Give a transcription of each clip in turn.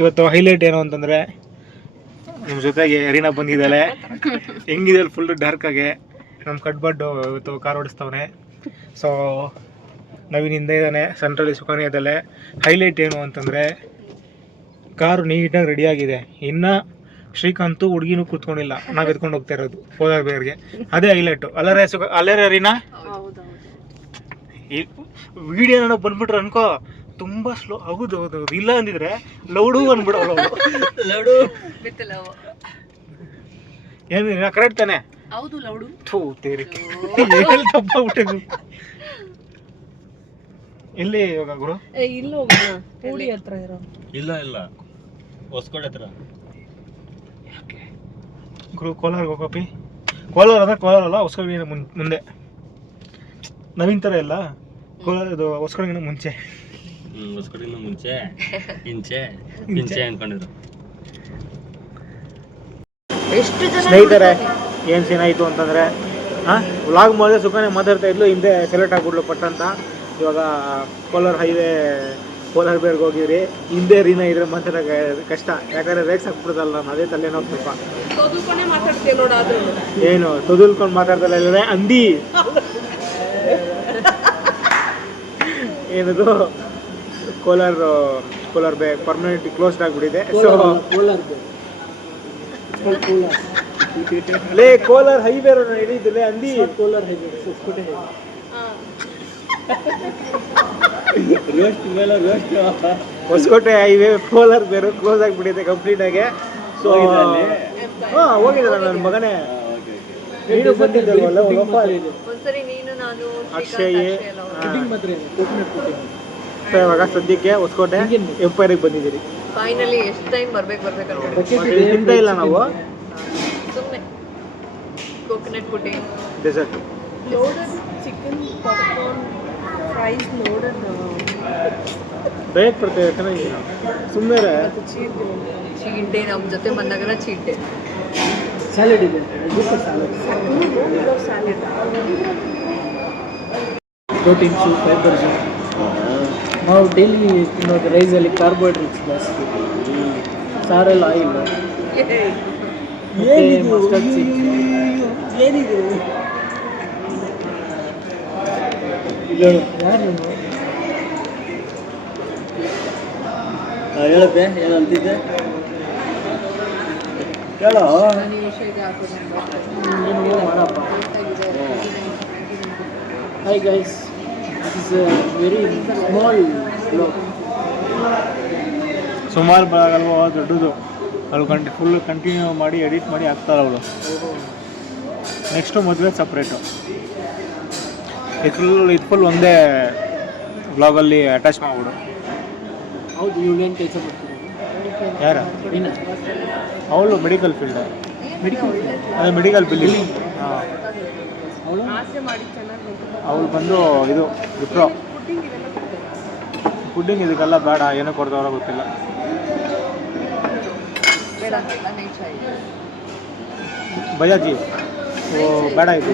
ಇವತ್ತು ಹೈಲೈಟ್ ಏನು ಅಂತಂದರೆ ನಿಮ್ಮ ಜೊತೆಗೆ ರೀನಾ ಬಂದಿದ್ದಾಳೆ. ಹೆಂಗಿದೆ ಫುಲ್ ಡಾರ್ಕ್ ಆಗಿ ನಮ್ಮ ಕಟ್ಬಡ್ಡು ಇವತ್ತು ಕಾರ್ ಓಡಿಸ್ತವನೆ. ಸೊ ನವೀನ್ ಹಿಂದೆ ಇದ್ದಾನೆ, ಸೆಂಟ್ರಲ್ಲಿ ಸುಖಾನಿ ಅದಲ್ಲೇ. ಹೈಲೈಟ್ ಏನು ಅಂತಂದರೆ ಕಾರು ನೀಟಾಗಿ ರೆಡಿಯಾಗಿದೆ. ಇನ್ನು ಶ್ರೀಕಾಂತು ಹುಡುಗಿನೂ ಕೂತ್ಕೊಂಡಿಲ್ಲ, ನಾವು ಎತ್ಕೊಂಡು ಹೋಗ್ತಾ ಇರೋದು ಹೋದಾಗ ಬೇರೆಗೆ. ಅದೇ ಹೈಲೈಟು. ಅಲ್ಲರೇ ರೀನಾ ಈ ವಿಡಿಯೋ ಏನೋ ಬಂದ್ಬಿಟ್ರೆ ಅನ್ಕೋ ತುಂಬ ಸ್ಲೋ. ಹೌದು ಹೌದು ಹೌದು, ಇಲ್ಲ ಅಂದಿದ್ರೆ ಲೌಡು ಅಂದ್ಬಿಡೋರು. ಲೌಡು ಏನು ಕರೆಕ್ಟ್ ತಾನೆ? ಹೌದು ಲೌಡು. ಥೂ ತೇರಿಕೆ ಎಲ್ಲಿ ತಪ್ಪಾಗ್ಬಿಟ್ಟಿದ್ದು. ಎಲ್ಲಿ ಇವಾಗ ಗುರು? ಇಲ್ಲ ಪೂಡಿ ಹತ್ರ ಇರೋ. ಇಲ್ಲ ಇಲ್ಲ ಹೊಸಕೋಟೆ ಹತ್ರ ಗುರು. ಕೋಲಾರ ಹೋಗಪ್ಪಿ. ಕೋಲಾರ ಅಲ್ಲ, ಹೊಸಕೋಟೆ ಮುಂದೆ. ನವೀನ್ ಥರ ಇಲ್ಲ, ಕೋಲಾರ ಇದು ಹೊಸಕೋಟೆಗಿನ ಮುಂಚೆ. ಹೊಸಕೋಟೆಗಿನ ಮುಂಚೆ ಇಂಚೆ ಅನ್ಕೊಂಡಿದ್ರು. ಸ್ನೇಹಿತರೆ ಏನು ಸೀನ್ ಆಯಿತು ಅಂತಂದರೆ, ವ್ಲಾಗ್ ಮಾಡಿದ್ರೆ ಸುಖಾನೆ ಮಾತಾಡ್ತಾ ಇದ್ಲು, ಹಿಂದೆ ಸೆಲೆಕ್ಟ್ ಆಗಿಬಿಡ್ಲು ಪಟ್ ಅಂತ. ಇವಾಗ ಕೋಲಾರ ಹೈವೇ ಕೋಲಾರ ಬೇರ್ಗೆ ಹೋಗಿದ್ರಿ. ಹಿಂದೆ ರೀನಾ ಇದ್ರೆ ಮಾತಾಡೋಕೆ ಕಷ್ಟ, ಯಾಕಂದರೆ ರೇಕ್ಸ್ ಹಾಕ್ಬಿಡ್ದಲ್ಲ. ನಾನು ಅದೇ ತಲೆನೋ ಸ್ವಲ್ಪ ಏನು ತೊದಲ್ಕೊಂಡು ಮಾತಾಡ್ತಲ್ಲ ಇಲ್ಲದೆ ಅಂದಿ ಏನದು ಕೋಲಾರ ಬೇ ಪರ್ಮನೆಂಟ್ ಕ್ಲೋಸ್ಡ್ ಆಗಿಬಿಟ್ಟಿದೆ. ಸೊ ಲೇ ಕೋಲಾರ ಹೈವೇ ಹಿಡಿದಿಲ್ಲ ಅಂದಿ. ಕೋಲಾರ ಹೈವೇ ಹೊಸಕೋಟೆ ಹೈವೇ ಕೋಲಾರ ಬೇರೆ ಕ್ಲೋಸ್ ಆಗಿಬಿಟ್ಟಿದೆ ಕಂಪ್ಲೀಟ್ ಆಗಿ. ಸೊ ಹೋಗಿದ್ದಲ್ಲ ನನ್ನ ಮಗನೇ. ನೀನು ಬಂದಿದ್ದಲ್ಲ ಅಕ್ಷಯ್. ಸೊ ಇವಾಗ ಸದ್ಯಕ್ಕೆ ಹೊಸಕೋಟೆ ಎಂಪೈರಿಗೆ ಬಂದಿದ್ದೀರಿ. ಫೈನಲಿ ಎಷ್ಟು ಟೈಮ್ ಬರ್ಬೇಕು ತಿಂತ ಇಲ್ಲ ನಾವು. ಸುಮ್ಮನೆ coconut pudding, dessert, loaded chicken, popcorn, fries, loaded ಬೇಕು ಬರ್ತೇವೆ. ಚೆನ್ನಾಗಿದೆ ಸುಮ್ಮನೆ. ಚೀಟ್ ಡೇ ನಮ್ಮ ಜೊತೆ ಬಂದಾಗ ಚೀಟ್ ಡೇ. ಸ್ಯಾಲಡ್ ಇದೆ, ಪ್ರೋಟೀನ್ಸು, ಫೈಬರ್ಸು. ನಾವು ಡೈಲಿ ತಿನ್ನೋದು ರೈಸಲ್ಲಿ ಕಾರ್ಬೋಹೈಡ್ರೇಟ್ಸ್ ಜಾಸ್ತಿ, ಸಾರಲ್ಲಿ ಆಯಿಲ್, ಮಸ್ಟರ್ಡ್ ಸೀಡ್ಸ್. ಏನಿದು ಯಾರು ಹೇಳಪ್ಪೆ, ಏನು ಅಂತಿದ್ದೆ ಹೇಳೋ. ಏನು ಮಾಡಪ್ಪ. Hi guys, this is a very small blog. ಸುಮಾರು ಆಗಲ್ವ, ದೊಡ್ಡದು. ಅವಳು ಫುಲ್ ಕಂಟಿನ್ಯೂ ಮಾಡಿ ಎಡಿಟ್ ಮಾಡಿ ಹಾಕ್ತಾಳೆ ಅವಳು. ನೆಕ್ಸ್ಟು ಮದುವೆ ಸಪ್ರೇಟು. ಇದು ಫುಲ್ ಒಂದೇ ಬ್ಲಾಗಲ್ಲಿ ಅಟ್ಯಾಚ್ ಮಾಡಿಬಿಡು. ಹೌದು, ಇವಳೇನು ಕೆಲಸ ಮಾಡ್ತೀನಿ? ಯಾರ? ಅವಳು ಮೆಡಿಕಲ್ ಫೀಲ್ಡ್. ಅದೇ ಮೆಡಿಕಲ್ ಬಿಲ್ಲಿಂಗ್. ಹಾಂ, ಅವಳು ಬಂದು ಇದು ವಿಪ್ರೋ. ಫುಡ್ಡಿಂಗ್ ಇದಕ್ಕೆಲ್ಲ ಬೇಡ, ಏನೋ ಕೊಡ್ತಾವ್ರ ಗೊತ್ತಿಲ್ಲ. ಬಜಾಜಿ ಬೇಡ ಇದು.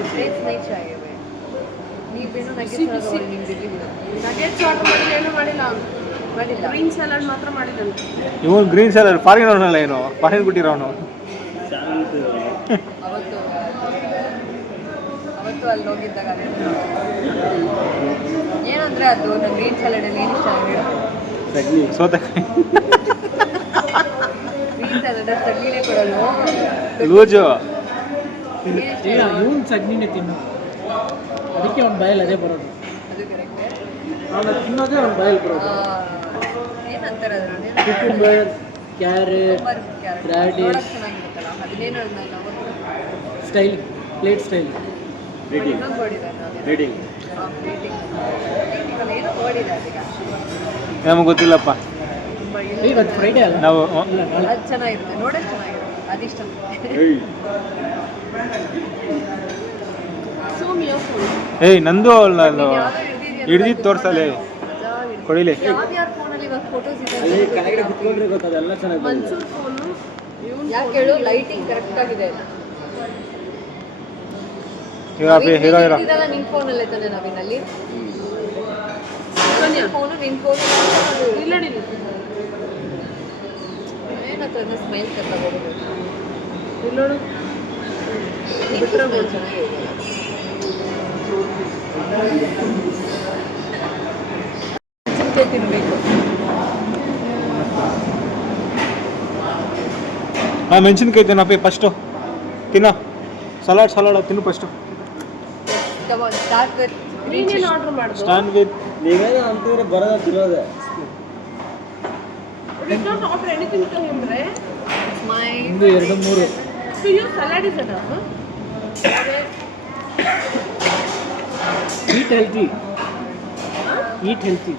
ಇವನು ಗ್ರೀನ್ ಸ್ಯಾಲಡ್ ಫಾರಿನ್ ಅವನಲ್ಲ, ಏನು ಫಾರಿನ್ ಬಿಟ್ಟಿರೋನು. ಅಲ್ಲಿ ಹೋಗಿದ್ದಾಗ ಏನಂದ್ರೆ ಅದು ನನ್ನ ಗ್ರೀನ್ ಸ್ಯಾಲಡ್ ಅಲ್ಲಿ ಏನು ಇಷ್ಟ ಸೌತೆಕಾಯಿ ಗ್ರೀನ್ ಸ್ಯಾಲಡ್ ಚಟ್ನಿನೇ ಕೊಡೋದು ಲೂಜು. ಇವನು ಚಟ್ನಿನೇ ತಿನ್ನು, ಅದಕ್ಕೆ ಅವ್ನ ಬಾಯಲ್ಲಿ ಅದೇ ಬರೋದು. ಅದು ಕರೆಕ್ಟ್. ಅವನು ತಿನ್ನೋದೇ ಅವ್ನ ಬಾಯಲ್ಲಿ ಬರೋದು. ಏನಂತಾರೆ ಕುಕುಂಬರ್, ಕ್ಯಾರೆಟ್, ರಾಡಿಶ್. ಚೆನ್ನಾಗಿರುತ್ತಲ್ಲ ಅದನ್ನೇನು ಸ್ಟೈಲ್, ಪ್ಲೇಟ್ ಸ್ಟೈಲ್. ನಮಗೆ ಗೊತ್ತಿಲ್ಲಪ್ಪ. ಇವತ್ತು ಫ್ರೈಡೇ ಅಲ್ಲ, ನಾವು ಅದು ಚೆನ್ನಾಗಿರುತ್ತೆ, ನೋಡೋದು ಚೆನ್ನಾಗಿರುತ್ತೆ, ಅದಿಷ್ಟ. ಏಯ್ ನಂದು ಅಲ್ಲ, ಹಿಡ್ದಿದ್ದು ತೋರ್ಸಲ್ಲ, ಕೊಡಿಲಿ. ಕೆಳಗಡೆ ಕುತ್ಕೊಂಡ್ರೆ ಗೊತ್ತದೆಲ್ಲ ಚೆನ್ನಾಗಿ. ಮನ್ಸೂರ್ ಫೋನು ಯಾಕೆ ಹೇಳು, ಲೈಟಿಂಗ್ ಕರೆಕ್ಟ್ ಆಗಿದೆ. ನಿನ್ ಫೋನಲ್ಲೇ ತಾನೆ ನಾವಿನಲ್ಲಿ ಫೋನು ನಿನ್ ಫೋನು ಇಲ್ಲ. ನವೀನ್ ಹತ್ರ ಸ್ಮೈಲ್ ತಗೋಬೇಕು. ಇಲ್ಲೋಡು ಬಿಟ್ರೆ ಚೆನ್ನಾಗಿದೆ. ಚಿಂತೆ ತಿನ್ಬೇಕು. ಮೆಣಸಿನ್ಕಾಯಿ ತಿನ್ನಪ್ಪಿ ಫಸ್ಟು ತಿನ್ನೋ. ಸಲಾಡ್ ತಿನ್ನು ಫಸ್ಟು. ಸ್ಟಾರ್ಟ್ ವಿತ್ ನೀನೇನು ಆರ್ಡರ್ ಮಾಡಿದ್ರು? ಸ್ಟಾರ್ಟ್ ವಿತ್ ನೀವೇನೋ ಅಂತಿದ್ರೆ ಬರೋದ ತಿನ್ನೋದೆ. Did not order anything to him, right? My 1, 2, 3. So your salad is enough, huh? Eat healthy. Eat healthy.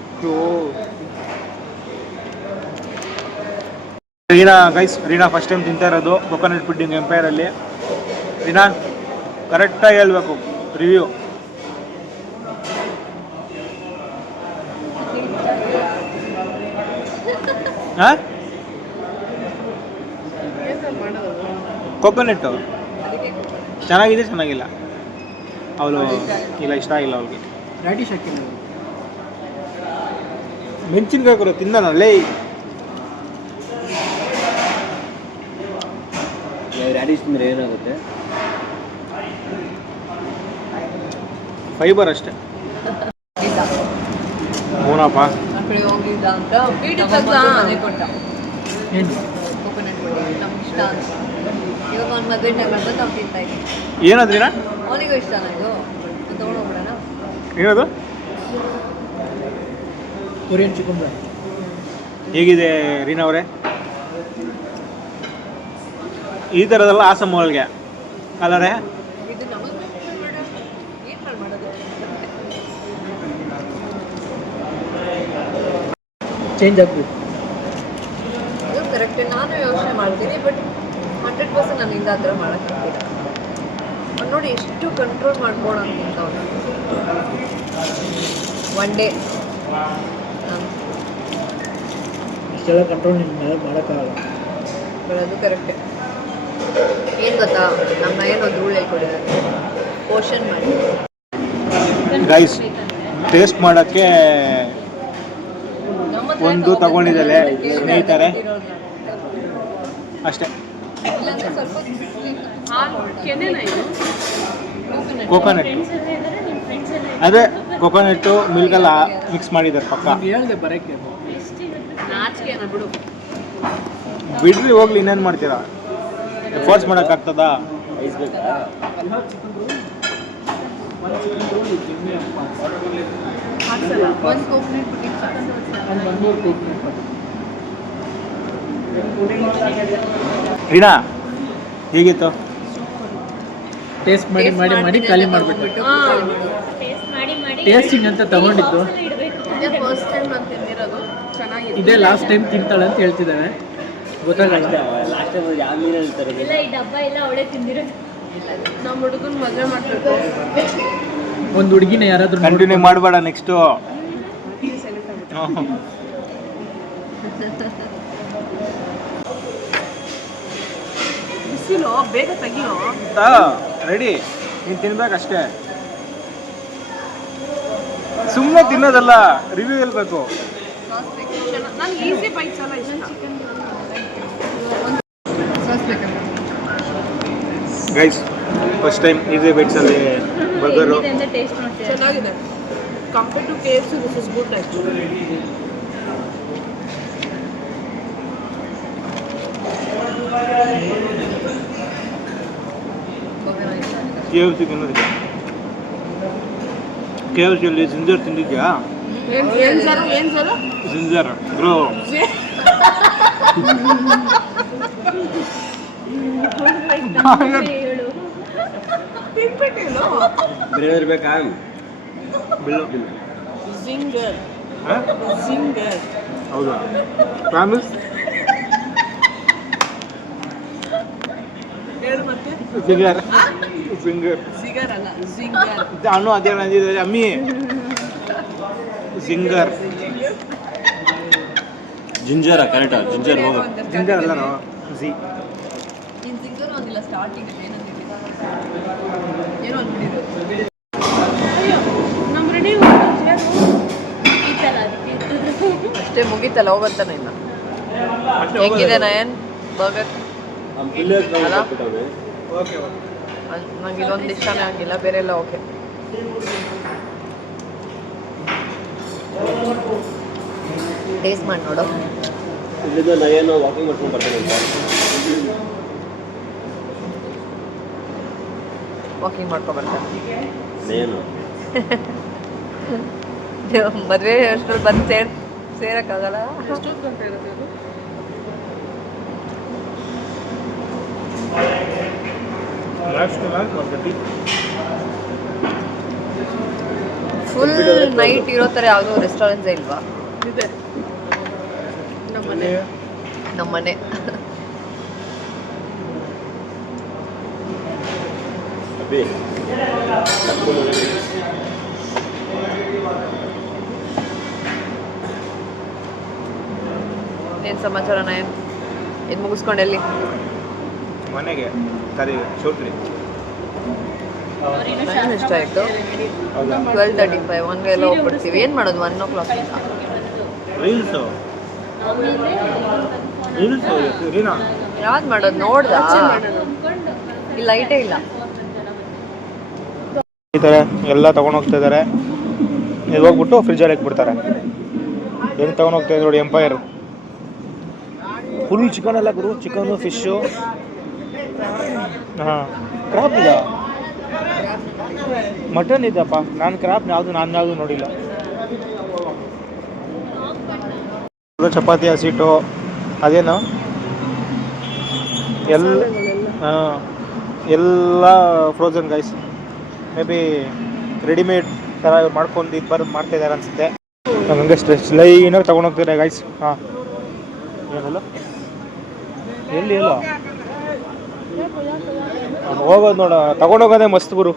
Reena first time ತಿಂತಾ ಇರೋದು ಕೊಕೊನಟ್ ಪುಡ್ಡಿಂಗ್ ಎಂಪೈರಲ್ಲಿ. ರೀನಾ ಕರೆಕ್ಟಾಗಿ ಹೇಳ್ಬೇಕು ರಿವ್ಯೂ. ಹಾಂ ಕೊಕೊನಟ್ಟು ಚೆನ್ನಾಗಿದೆ, ಚೆನ್ನಾಗಿಲ್ಲ. ಅವಳು ಇಲ್ಲ, ಇಷ್ಟ ಆಗಿಲ್ಲ ಅವಳಿಗೆ. Radish ಹಾಕಿಲ್ಲ. ಮೆಣಸಿನ್ಕಾಯಿ ಕೊಡು ತಿನ್ನಲ್ಲೇ. ರ್ಯಾಡಿಶ್ ತಿಂದ್ರೆ ಏನಾಗುತ್ತೆ? ಫೈಬರ್ ಅಷ್ಟೇ. ಹೂನಪ್ಪ. ಆ ಕಡೆ ಹೋಗಿದ್ದ ಅಂತ ಮನೆ ಕೊಟ್ಟ ಏನು? ಕೋಕೋನಟ್ ಪುಡಿ ನಮ್ಗೆ ಇಷ್ಟ ಅಂತ. ಇವಾಗ ಅವ್ನ ಮದುವೆ ಟೈಮ್ ಅಂತ ನಾವು ತಿಂತಾ ಇದ್ದೀವಿ. ಏನದ್ರಿನಾ? ಅವನಿಗೂ ಇಷ್ಟನಾ ಇದು? ತೊಗೊಂಡೋಗ್ಬಿಡೋಣ. ಏನದು? Korean chicken fry. ಹೇಗಿದೆ ರೀನಾ ಅವರೇ? ಈ ಥರದೆಲ್ಲ ಆಸಮ್ ಅವಳಿಗೆ ಅಲ್ಲರೇ? ಇದು ನಮಗೆ ಏನು ಮಾಡೋದು? ಚೇಂಜ್ ಆಗ್ಬೇಕು. ಇದು ಕರೆಕ್ಟ್. ನಾನು ಯೋಚನೆ ಮಾಡ್ತೀನಿ, ಬಟ್ 100% ನನ್ನಿಂದ ಆ ಥರ ಮಾಡೋಕ್ಕಾಗ್ತಿಲ್ಲ. ಅವ್ನು ನೋಡಿ ಎಷ್ಟು ಕಂಟ್ರೋಲ್ ಮಾಡ್ಕೊಳಂತ ಅವನು. ಒನ್ ಡೇ ಇಷ್ಟೆಲ್ಲ ಕಂಟ್ರೋಲ್ ನಿಮ್ಮ ಮೇಲೆ ಮಾಡೋಕ್ಕಾಗಲ್ಲ. ಅದು ಕರೆಕ್ಟೇ. ಏನು ಗೊತ್ತಾ, ನಮ್ಮ ಏನು ಧೂಳು ಹೇಳ್ಕೊಡಿದ್ದಾರೆ, ಪೋಷನ್ ಮಾಡಿ. ಗೈಸ್ ಟೇಸ್ಟ್ ಮಾಡೋಕ್ಕೆ ಒಂದು ತಗೊಂಡಿದ್ದಾಳೆ ಸ್ನೇಹಿತರೆ, ಅಷ್ಟೇ. ಇಲ್ಲಾಂದ್ರೆ ಸ್ವಲ್ಪ ಕೋಕೋನಟ್ ಅದೇ ಕೋಕೋನಟ್ಟು ಮಿಲ್ಕೆಲ್ಲ ಮಿಕ್ಸ್ ಮಾಡಿದ್ದಾರೆ ಪಕ್ಕ. ಹೇಳ್ದೆ ಬರೋಕ್ಕೆ. ನಾಚಿಕೆ ಬಿಡು. ಬಿಡ್ರಿ ಹೋಗ್ಲಿ, ಇನ್ನೇನು ಮಾಡ್ತೀರಾ? ಫೋರ್ಸ್ ಮಾಡೋಕ್ಕಾಗ್ತದಾ? ಒಂದು ಕೋಕೋನಟ್ ಪುಡಿ ರೀನಾ ಹೇಗಿತ್ತು? ಟೇಸ್ಟ್ ಮಾಡಿ ಮಾಡಿ ಮಾಡಿ ಖಾಲಿ ಮಾಡಿಬಿಟ್ಟು ಟೇಸ್ಟಿಂಗ್ ಅಂತ ತಗೊಂಡಿದ್ದು. ಫಸ್ಟ್ ಟೈಮ್ ನಾನು ತಿಂದಿರೋದು. ಚೆನ್ನಾಗಿದೆ. ಇದೇ ಲಾಸ್ಟ್ ಟೈಮ್ ತಿಂತಾಳೆ ಅಂತ ಹೇಳ್ತಿದ್ದಾಳೆ. ಗೊತ್ತಾಗಲ್ಲ. ಲಾಸ್ಟ್ ಟೈಮ್ ಯಾವ ಮೀನು ಹೇಳ್ತಾರೆ? ಇಲ್ಲ, ಈ ಡಬ್ಬ ಎಲ್ಲ ಅವಳೇ ತಿಂದಿರೋದು. ನಮ್ಮ ಹುಡುಗನ ಮದುವೆ ಮಾಡಬೇಕು. ಒಂದು ಹುಡುಗಿನ ಯಾರಾದ್ರೂ ಕಂಟಿನ್ಯೂ ಮಾಡಬೇಡ ನೆಕ್ಸ್ಟು. ಬಿಸಿಲು ಬೇಗ ತೆಗಿಯೋ. ರೆಡಿ, ನೀನು ತಿನ್ಬೇಕಷ್ಟೇ. ಸುಮ್ಮನೆ ತಿನ್ನೋದಲ್ಲ, ರಿವ್ಯೂ ಹೇಳ್ಬೇಕು. ನಾನು ಈಸಿ ಬೈಟ್ಸ್ ಎಲ್ಲ ಇಷ್ಟ. ಗೈಸ್ ಫಸ್ಟ್ ಟೈಮ್ ಈಸಿ ಬೈಟ್ಸಲ್ಲಿ ಬರ್ಗರು. ಟೇಸ್ಟ್ ನೋಡ್ತೀರಾ? ಚೆನ್ನಾಗಿದೆ. Compare to KFC this is good actually. KFC ತಿನ್ನೋದಿಲ್ಲ. KFCಯಲ್ಲಿ ಜಿಂಜರ್ ತಿಂದಿದ್ಯಾ? ಏನು ಸರ್? Ginger bro. ಹೇಳು. ತಿನ್ಬಿಟ್ಟಿಲ್ಲ. ಬೇರೆ ಇರ್ಬೇಕಾ? ಬಿಲ್ಲು. ಜಿಂಗರ್. ಹಾಂ ಜಿಂಗರ್. ಹೌದಾ? ಪ್ರಾಮಿಸ್? ಹೇಳು ಮತ್ತೆ. ಜಿಂಗರ್. ಜಿಂಗರ್ ಸಿಗರ್ ಅಲ್ಲ, ಜಿಂಗರ್. ನಾನು ಅದೇ ನಂದಿದ್ದೆ ಅಮ್ಮಿ. ಜಿಂಗರ್ ಜಿಂಜರ ಕರೆಕ್ಟಾ? ಜಿಂಜರ್ ಹೋಗು. ಜಿಂಗರ್ ಅಲ್ಲ ಜಿ. ನೀನು ಜಿಂಗರ್ ಒಂದಿಲ್ಲ ಸ್ಟಾರ್ಟಿಂಗ್ ಏನಂದಿಲ್ಲ, ಏನೋ ಅಂದ್ಬಿಟ್ಟಿರೋದು. ನಮ್ಮ ರೆಡಿ ಈ ಥರ ಅಷ್ಟೇ ಮುಗೀತಲ್ಲ, ಹೋಗಂತಾನೆ ಇಲ್ಲ. ಹೆಂಗಿದೆ ನಯನ್? ಬರ್ಗರ್ ಅಲ್ಲ? ಓಕೆ ನಂಗೆ ಇದೊಂದು ಇಷ್ಟನೇ ಆಗಿಲ್ಲ, ಬೇರೆ ಎಲ್ಲ ಓಕೆ. ಟೇಸ್ಟ್ ಮಾಡಿ ನೋಡು. ಇಲ್ಲಿಂದ ನಯನ ವಾಕಿಂಗ್ ಮಾಡ್ಕೊಂಡು ಬರ್ತಾನೆ ಅಂತ. ವಾಕಿಂಗ್ ಮಾಡ್ಕೊಬರ್ತಾರೆ. ನಯನ ಮದುವೆ ಅಷ್ಟ್ರಲ್ಲಿ ಬಂದು ಸೇರಕ್ಕಾಗಲ್ಲ. ಫುಲ್ ನೈಟ್ ಇರೋ ಥರ ಯಾವುದೋ ರೆಸ್ಟೋರೆಂಟ್ಸೇ ಇಲ್ವಾ? ಇದೆ ನಮ್ಮನೆ. ನಮ್ಮನೆ ಅಬ್ಬಿ ಏನು ಸಮಾಚಾರ ನಯನ್? ಇದು ಮುಗಿಸ್ಕೊಂಡು ಎಲ್ಲಿ? ಮನೆಗೆ ಕರಿ ಶೂಟ್ರಿ. ಟೈಮ್ ಇಷ್ಟ ಆಯಿತು. 12:35 1ಗೆಲ್ಲ ಹೋಗ್ಬಿಡ್ತೀವಿ. ಏನು ಮಾಡೋದು 1 o'clock? ರೀಲ್ಸು ರೀನಾ ಯಾವ್ದು ಮಾಡೋದು ನೋಡ್ದ? ಇಲ್ಲಿ ಲೈಟೇ ಇಲ್ಲ. ಈ ಥರ ಎಲ್ಲ ತೊಗೊಂಡೋಗ್ತಾ ಇದ್ದಾರೆ. ಇದು ಹೋಗ್ಬಿಟ್ಟು ಫ್ರಿಜ್ಜಲ್ಲಿ ಇಟ್ಬಿಡ್ತಾರೆ. ಹೆಂಗೆ ತೊಗೊಂಡೋಗ್ತಾ ಇದ್ದಾರೆ ನೋಡಿ, ಎಂಪೈರ್ ಫುಲ್ ಚಿಕನ್ ಎಲ್ಲ ಗುರು. ಚಿಕನು, ಫಿಶ್ಶು, ಹಾಂ ಕ್ರಾಪ್ ಇಲ್ಲ, ಮಟನ್ ಇದೆಯಪ್ಪ. ಕ್ರಾಪ್ ನಾನು ನೋಡಿಲ್ಲ. ಚಪಾತಿ ಹಸಿಟ್ಟು ಅದೇನು ಎಲ್ಲ frozen guys. May be readymade ಥರ ಇವ್ರು ಮಾಡ್ಕೊಂಡು ಇದು ಮಾಡ್ತಾ ಇದ್ದಾರೆ ಅನಿಸುತ್ತೆ. ಹಂಗೆ ಸ್ಟ್ರೆಚ್ ಲೈನಾಗಿ ತೊಗೊಂಡೋಗ್ತಾರೆ ಗೈಸ್. ಹಾಂ ಏನಲ್ಲ ಎಲ್ಲಿ ಇಲ್ಲ ಹೋಗೋದು ನೋಡ. ತಗೊಂಡೋಗೋದೇ ಮಸ್ತ್ ಗುರು.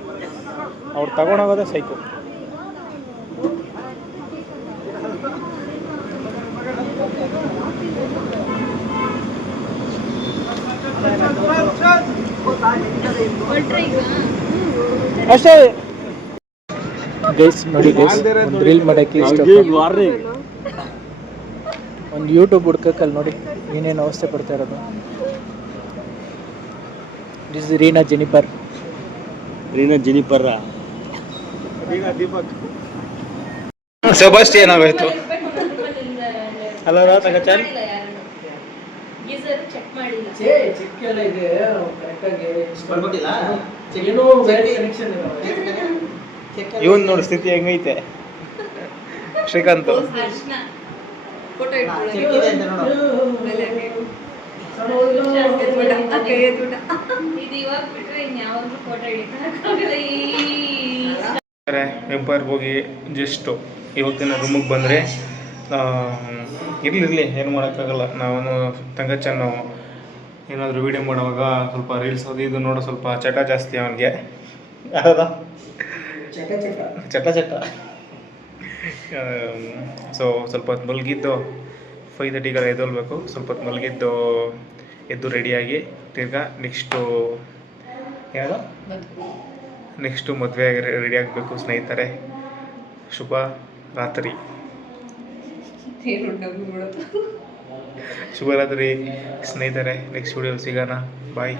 ಅವ್ರು ತಗೊಂಡೋಗೋದೇ ಸೈಕು. ಅಷ್ಟೇ ಗೈಸ್. ನೋಡಿ ಗೈಸ್, ಒಂದು ರೀಲ್ ಮಾಡೋಕ್ಕೆ ಒಂದು ಯೂಟ್ಯೂಬ್ ಹುಡ್ಕಕ್ಕಲ್ಲಿ ನೋಡಿ ಏನೇನು ಅವಸ್ಥೆ ಪಡ್ತಾ ಇರೋದು. This Reena Jennifer. ಸೆಬಾಸ್ಟಿಯನ್ ಆಗೋಯ್ತು ಅಲ್ಲ ತಗಚಾರಿ. ಚೆಕ್ ಮಾಡಿಲ್ಲ. ಚಿಕ್ಕೆಲ್ಲ ಇದೆ ಕರೆಕ್ಟಾಗಿ ಕನೆಕ್ಷನ್ ಇವನ್ ನೋಡಿ ಸ್ಥಿತಿ ಹೆಂಗೈತೆ ಶ್ರೀಕಾಂತ್. ಫೋಟೋ ಇದು ಇವಾಗ ಬಿಟ್ರೆ ಇನ್ಯಾವಾಗ್ಲೂ ಫೋಟೋ ಹಿಡಿತಾಗಲ್ಲ. ಎಂಪೈರ್ಗೆ ಹೋಗಿ ಜಸ್ಟು ಇವತ್ತಿನ ರೂಮಿಗೆ ಬಂದರೆ ಇರಲಿ ಏನು ಮಾಡೋಕ್ಕಾಗಲ್ಲ. ನಾವು ತಂಗಚ್ಚನ್ನು ಏನಾದರೂ ವೀಡಿಯೋ ಮಾಡುವಾಗ ಸ್ವಲ್ಪ ರೀಲ್ಸ್ ಅದು ಇದು ನೋಡೋ ಸ್ವಲ್ಪ ಚಟ ಜಾಸ್ತಿ ಅವನಿಗೆ. ಹೌದಾ? ಚಟ ಸೊ ಸ್ವಲ್ಪ ಹೊತ್ತು ಮಲಗಿದ್ದು 5:30 ಎದ್ದೊಳ್ಬೇಕು. ಸ್ವಲ್ಪ ಹೊತ್ತು ಮಲಗಿದ್ದು ಎದ್ದು ರೆಡಿಯಾಗಿ ತಿರ್ಗಾ ನೆಕ್ಸ್ಟು ಮದುವೆಯಾಗಿ ರೆಡಿ ಆಗಬೇಕು ಸ್ನೇಹಿತರೆ. ಶುಭ ರಾತ್ರಿ. ಶುಭರಾತ್ರಿ ಸ್ನೇಹಿತರೆ. ನೆಕ್ಸ್ಟ್ ವಿಡಿಯೋ ಸಿಗೋಣ. ಬಾಯ್.